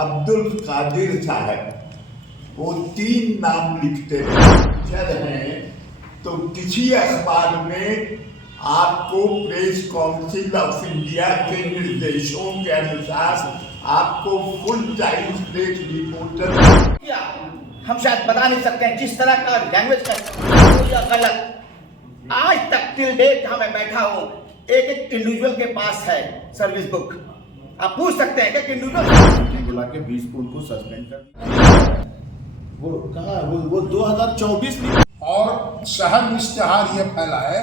अब्दुल कादिर साहब वो 3 नाम लिखते हैं, तो किसी अखबार में आपको प्रेस काउंसिल ऑफ इंडिया के निर्देशों के अनुसार आपको फुल टाइम प्रेस रिपोर्टर किया। हम शायद बता नहीं सकते हैं जिस तरह का लैंग्वेज का या गलत। आज तक टिल डेट जहां मैं बैठा हूं, एक एक इंडिविजुअल के पास है सर्विस बुक। आप पूछ सकते हैं कि इंडिविजुअल बुला के 20 को उनको सस्पेंड कर दिया। वो कहा वो 2024 में और शहर में इश्तेहार ये फैला है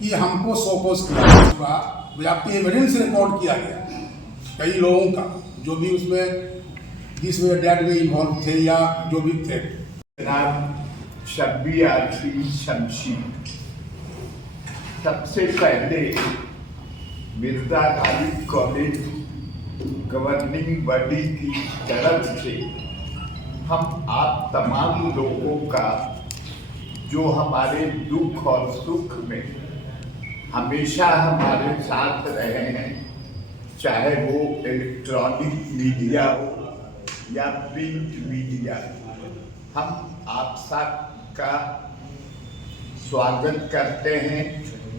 कि हमको शोकोस किया हुआ, व्याप्ति एविडेंस रिकॉर्ड किया गया कई लोगों का, जो भी उसमें जिसमें डेट में इन्वॉल्व थे या जो भी थे। जनाब शब्बी आरती शमशी सबसे पहले Mirza Ghalib college governing body की तरफ से हम आप तमाम लोगों का जो हमारे दुख और सुख में हमेशा हमारे साथ रहे हैं, चाहे वो इलेक्ट्रॉनिक मीडिया हो या प्रिंट मीडिया, हम आप सबका स्वागत करते हैं,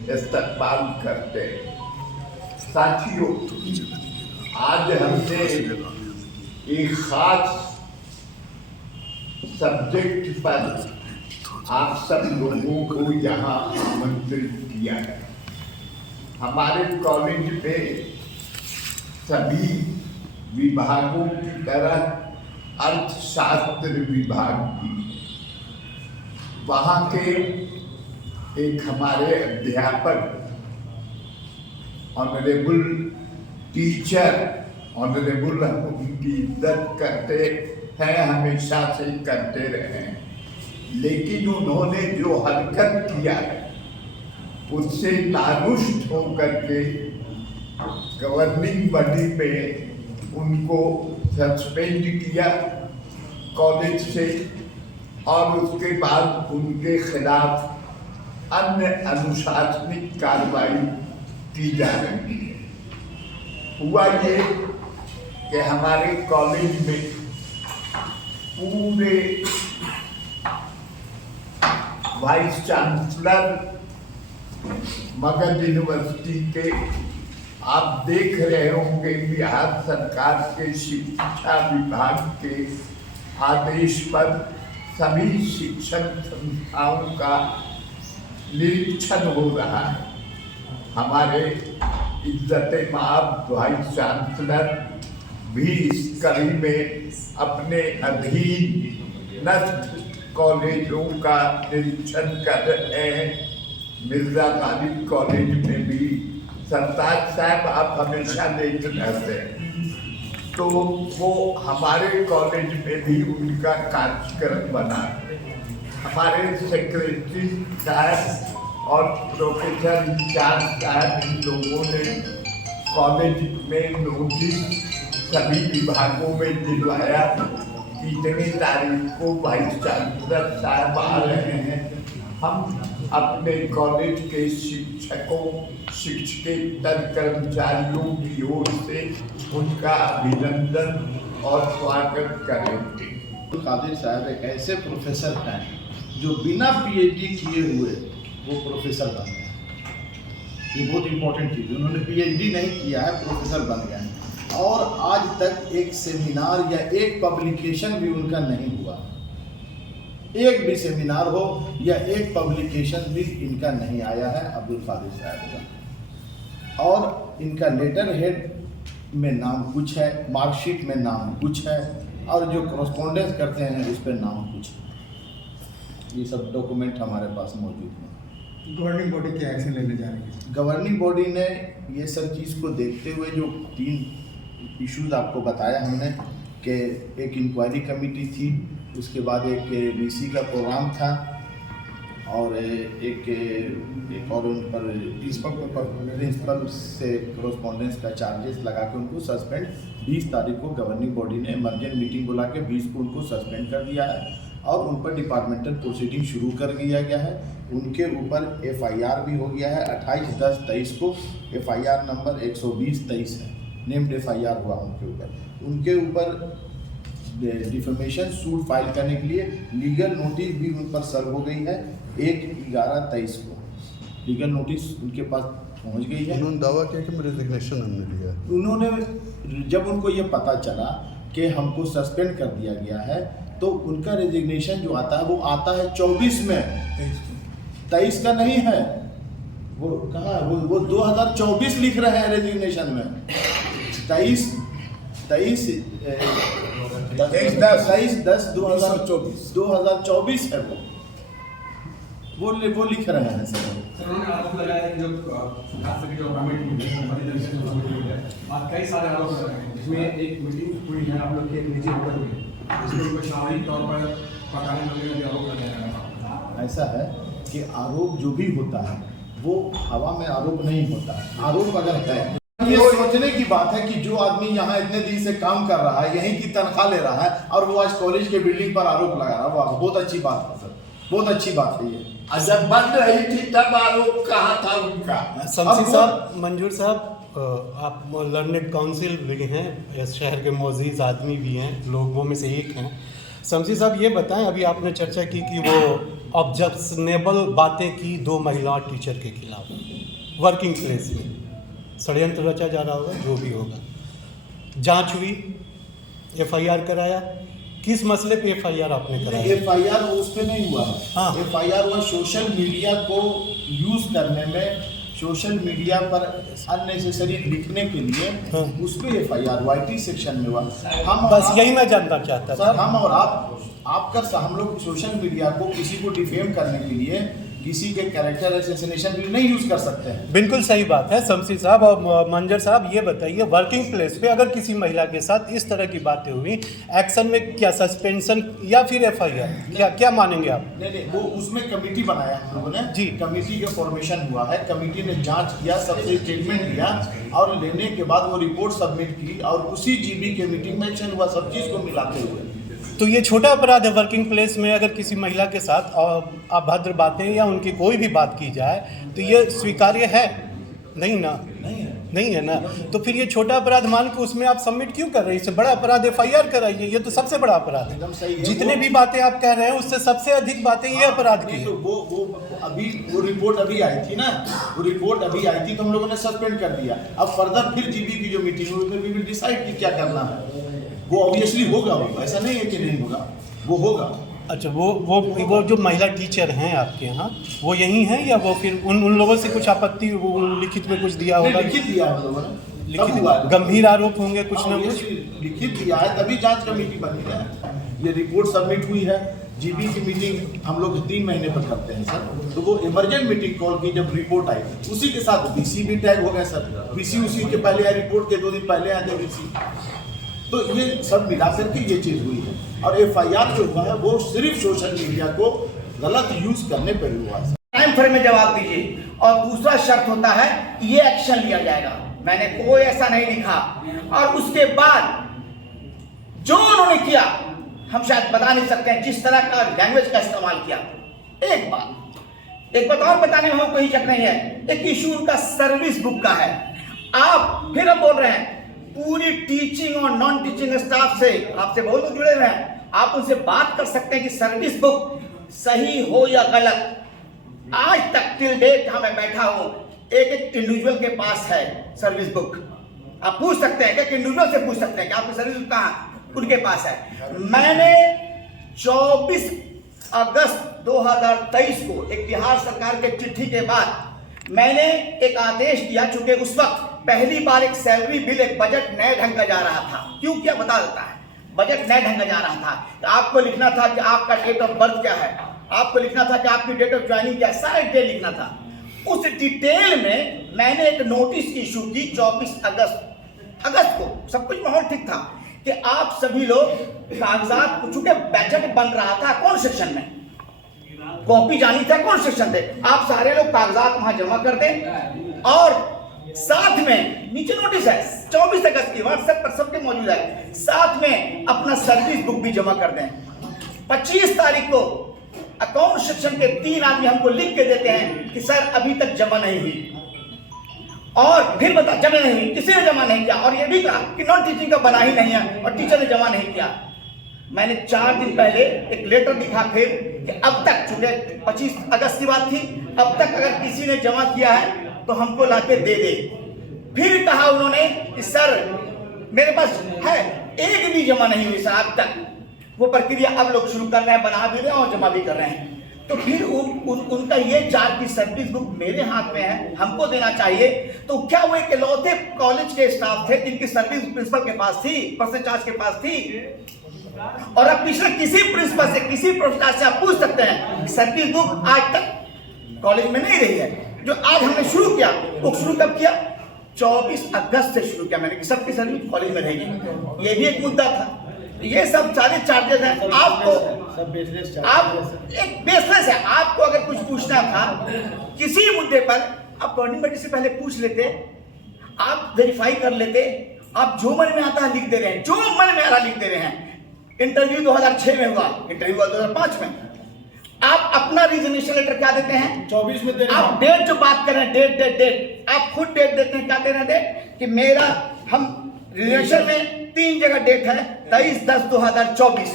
इस्तकबाल करते हैं। साथियों, आज हमने एक खास सब्जेक्ट पर आप सब लोगों को यहाँ आमंत्रित किया है। हमारे कॉलेज में सभी विभागों की तरह अर्थशास्त्र विभाग भी, वहाँ के एक हमारे अध्यापक ऑनरेबल टीचर, ऑनरेबल हम उनकी इज्जत करते हैं, हमेशा से करते रहे हैं, लेकिन उन्होंने जो हरकत किया है उससे नारुष्ट होकर के गवर्निंग बॉडी में उनको सस्पेंड किया कॉलेज से, और उसके बाद उनके खिलाफ अन्य अनुशासनिक कार्रवाई की जा रही है। हुआ ये कि हमारे कॉलेज में पूरे वाइस चांसलर मगध यूनिवर्सिटी के, आप देख रहे होंगे बिहार सरकार के शिक्षा विभाग के आदेश पर सभी शिक्षण संस्थाओं का निरीक्षण हो रहा है। हमारे इज्जत माब वाइस चांसलर भी इस कड़ी में अपने अधीनस्थ कॉलेजों का निरीक्षण कर रहे हैं। मिर्जा गालिब कॉलेज में भी सरताज साहब आप हमेशा देख रहते हैं, तो वो हमारे कॉलेज में भी उनका कार्यक्रम बना। हमारे सेक्रेटरी साहब और प्रोफेसर इंचार्ज साहब, इन लोगों ने कॉलेज में नोटिस सभी विभागों में दिलवाया कि इतनी तारीख को वाइस चांसलर साहब आ रहे हैं। हम अपने कॉलेज के शिक्षकों, शिक्षकेतर कर्मचारियों की ओर से उनका अभिनंदन और स्वागत करेंगे। कादिर साहब एक ऐसे प्रोफेसर हैं जो बिना पीएचडी किए हुए वो प्रोफेसर बन गए। ये बहुत इंपॉर्टेंट चीज़, उन्होंने पीएचडी नहीं किया है, प्रोफेसर बन गए हैं, और आज तक एक सेमिनार या एक पब्लिकेशन भी उनका नहीं हुआ। एक भी सेमिनार हो या एक पब्लिकेशन भी इनका नहीं आया है अब्दुल कादिर साहब का। और इनका लेटर हेड में नाम कुछ है, मार्कशीट में नाम कुछ है, और जो कॉरेस्पॉन्डेंस करते हैं उस पर नाम कुछ है। ये सब डॉक्यूमेंट हमारे पास मौजूद हैं। गवर्निंग बॉडी क्या एक्शन लेने जा रही है? गवर्निंग बॉडी ने ये सब चीज़ को देखते हुए जो 3 इश्यूज आपको बताया हमने, कि एक इंक्वायरी कमेटी थी, उसके बाद एक वीसी का प्रोग्राम था, और एक और उन पर प्रिंसिपल से कॉरेस्पॉन्डेंस का चार्जेस लगा के उनको सस्पेंड 20 तारीख को गवर्निंग बॉडी ने इमरजेंट मीटिंग बुला के 20 को उनको सस्पेंड कर दिया है। और उन पर डिपार्टमेंटल प्रोसीडिंग शुरू कर दिया गया है। उनके ऊपर FIR भी हो गया है। 28/10/23 को FIR नंबर 120/23 है, नेम्ड FIR हुआ उनके ऊपर। उनके ऊपर डिफेमेशन सूट फाइल करने के लिए लीगल नोटिस भी उन पर सर्व हो गई है। 1/11/23 को लीगल नोटिस उनके पास पहुंच गई है। उन्होंने दावा किया कि मैं रेजिग्नेशन हमने लिया है। उन्होंने जब उनको ये पता चला कि हमको सस्पेंड कर दिया गया है तो उनका रेजिग्नेशन जो आता है वो आता है 24 में, 23 का नहीं है। वो कहाँ है? वो 2024 लिख रहे हैं रेजिग्नेशन में। 23/10/2024 है वो लिख रहे हैं सर। उन्होंने आरोप लगाया कि जो खास करके जो कमेटी और कई सारे आरोप लगाए हैं, जिसमें एक मीटिंग हुई है आप लोग की, एक निजी होटल हुई है, जिसमें उनको सामूहिक तौर पर पकाने में भी आरोप लगाया गया। ऐसा है कि आरोप जो भी होता है वो हवा में आरोप नहीं होता। आरोप अगर है, ये सोचने की बात है कि जो आदमी यहाँ इतने दिन से काम कर रहा है, यहीं की तनख्वाह ले रहा है और वो आज कॉलेज के बिल्डिंग पर आरोप लगा रहा है। वाह, बहुत अच्छी बात है सर, बहुत अच्छी बात है ये। जब बन रही थी तब आरोप कहाँ था उनका? शमसी साहब, मंजूर साहब, आप लर्नेड काउंसिल भी हैं, इस शहर के मोअज़्ज़िज़ आदमी भी हैं, लोगों में से एक हैं। शमसी साहब ये बताएं, अभी आपने चर्चा की कि वो ऑब्जेक्शनेबल बातें की 2 महिला टीचर के खिलाफ वर्किंग प्लेस में षड्यंत्र रचा जा रहा होगा, जो भी होगा। जांच हुई, FIR कराया। किस मसले पे FIR आपने कराया? FIR उस पे नहीं हुआ। हाँ। FIR हुआ सोशल मीडिया को यूज करने में, सोशल मीडिया पर अननेसेसरी लिखने के लिए। हाँ। उस पे FIR हुआ, IT सेक्शन में हुआ। हम बस यही मैं जानना चाहता था। सर, हम और हम लोग सोशल मीडिया को किसी को डिफेम करने के लिए, किसी के कैरेक्टर असैसिनेशन भी नहीं यूज कर सकते हैं। बिल्कुल सही बात है शमसी साहब। और मंजर साहब ये बताइए, वर्किंग प्लेस पे अगर किसी महिला के साथ इस तरह की बातें हुई, एक्शन में क्या सस्पेंशन या फिर FIR, क्या मानेंगे आप? नहीं, वो उसमें कमेटी बनाया हम लोगों ने जी। कमेटी का फॉर्मेशन हुआ है। कमेटी ने जांच किया, सबसे स्टेटमेंट लिया और लेने के बाद वो रिपोर्ट सबमिट की और उसी GB के मीटिंग में एक्शन हुआ, सब चीज़ को मिलाते हुए। तो ये छोटा अपराध है वर्किंग प्लेस में अगर किसी महिला के साथ अभद्र बातें या उनकी कोई भी बात की जाए तो ये स्वीकार्य है? नहीं ना, नहीं है ना। तो फिर ये छोटा अपराध मान के उसमें आप सबमिट क्यों कर रहे हैं? इससे बड़ा अपराध FIR कराइए, ये तो सबसे बड़ा अपराध एकदम है। सही है। जितने भी बातें आप कह रहे हैं उससे सबसे अधिक बातें ये अपराध की नहीं, है। तो वो रिपोर्ट अभी आई थी ना, वो रिपोर्ट अभी आई थी तो हम लोगों ने सस्पेंड कर दिया। अब फर्दर फिर GB की जो मीटिंग हुई उसमें वी विल डिसाइड कि क्या करना है। वो ऑब्वियसली होगा, वो ऐसा नहीं है कि नहीं होगा, वो होगा। अच्छा, वो जो महिला टीचर हैं आपके यहाँ, वो यही हैं या वो फिर उन लोगों से कुछ आपत्ति लिखित में कुछ दिया होगा? लिखित दिया हम लोगों ने, लिखित हुआ गंभीर आरोप होंगे कुछ ना कुछ? लिखित दिया है तभी जांच कमेटी बनी है। ये रिपोर्ट सबमिट हुई है। GB की मीटिंग हम लोग 3 महीने पर करते हैं सर, तो वो इमरजेंट मीटिंग कॉल की जब रिपोर्ट आई, उसी के साथ BC भी टैग हो गया सर। BC उसी के पहले आया, रिपोर्ट के 2 दिन पहले आया था BC। तो ये सब मिला करके ये चीज़ हुई है। और FIR जो हुआ है वो सिर्फ सोशल मीडिया को गलत यूज करने पर हुआ है। टाइम फ्रेम में जवाब दीजिए। और दूसरा शर्त होता है ये एक्शन लिया जाएगा। मैंने कोई ऐसा नहीं लिखा। और उसके बाद जो उन्होंने किया हम शायद बता नहीं सकते हैं, जिस तरह का लैंग्वेज का इस्तेमाल किया। एक बात और बताने में कोई हिचक नहीं है। एक इशू उनका सर्विस बुक का है। आप फिर हम बोल रहे हैं पूरी टीचिंग और नॉन टीचिंग स्टाफ से, आपसे बहुत लोग जुड़े हुए हैं, आप उनसे बात कर सकते हैं कि सर्विस बुक सही हो या गलत। आज तक टिल डेट जहां मैं बैठा हूं, एक इंडिविजुअल के पास है सर्विस बुक। आप पूछ सकते हैं, एक इंडिविजुअल से पूछ सकते हैं कि आपकी सर्विस बुक कहाँ, उनके पास है। मैंने 24 अगस्त 2023 को एक बिहार सरकार के चिट्ठी के बाद मैंने एक आदेश दिया, चूंकि उस वक्त पहली बार एक सैलरी बिल, एक बजट नए ढंग का जा रहा था। क्यों क्या बता देता है, बजट नए ढंग का जा रहा था। तो आपको लिखना था कि आपका डेट ऑफ बर्थ क्या है, आपको लिखना था कि आपकी डेट ऑफ ज्वाइनिंग क्या है, सारा डिटेल लिखना था। उस डिटेल में मैंने एक नोटिस इशू की 24 अगस्त को। सब कुछ माहौल ठीक था कि आप सभी लोग कागजात, चूंकि बजट बन रहा था, कौन सेक्शन में कॉपी जानी था, कौन सेक्शन थे, आप सारे लोग कागजात वहां जमा कर दें। और साथ में नीचे नोटिस है 24 अगस्त की, व्हाट्सएप पर सबके मौजूद है, साथ में अपना सर्विस बुक भी जमा कर दें। 25 तारीख को अकाउंट सेक्शन के 3 आदमी हमको लिख के देते हैं कि सर अभी तक जमा नहीं हुई, और फिर बता जमा नहीं हुई, किसी ने जमा नहीं किया, और ये भी कहा कि नॉन टीचिंग का बना ही नहीं है और टीचर ने जमा नहीं किया। मैंने 4 दिन पहले एक लेटर लिखा फिर कि अब तक, चूंकि 25 अगस्त की बात थी, अब तक अगर किसी ने जमा किया है तो हमको लाके दे दे। फिर कहा उन्होंने कि सर मेरे पास है, एक भी जमा नहीं हुई सर अब तक। वो प्रक्रिया अब लोग शुरू कर रहे हैं, बना भी रहे हैं और जमा भी कर रहे हैं। तो फिर उनका ये 4 की सर्विस बुक मेरे हाथ में है, हमको देना चाहिए। तो क्या वो एक इकलौते कॉलेज के स्टाफ थे जिनकी सर्विस प्रिंसिपल के पास थी, पर्सनल चार्ज के पास थी? और अब पिछले किसी प्रिंसिपल से, किसी प्रोफेसर से आप पूछ सकते हैं, सर्विस बुक आज तक कॉलेज में नहीं रही है। जो आज हमने शुरू किया, वो शुरू कब किया? 24 अगस्त से शुरू किया मैंने कि सबकी सर्विस कॉलेज में रहेगी। ये भी एक मुद्दा था। ये सब सारे चार्जेस हैं। आपको आप एक बेसलेस है। आपको अगर कुछ पूछना था किसी मुद्दे पर, आप गवर्निंग बॉडी से पहले पूछ लेते, आप वेरीफाई कर लेते। आप जो मन में आता है लिख दे रहे हैं, जो मन में आ रहा लिख दे रहे हैं। इंटरव्यू 2006 में हुआ, इंटरव्यू हुआ 2005 में। आप अपना रिजर्वेशन लेटर क्या देते हैं? 24 में दे रहे हैं। आप डेट जो बात कर रहे हैं, डेट आप खुद डेट देते हैं। क्या दे रहे हैं डेट? कि मेरा हम रिजर्वेशन में 3 जगह डेट है, 23/10/2024।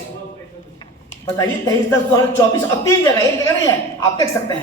बताइए, 23/10/2024 और 3 जगह, एक जगह नहीं है। आप देख सकते हैं।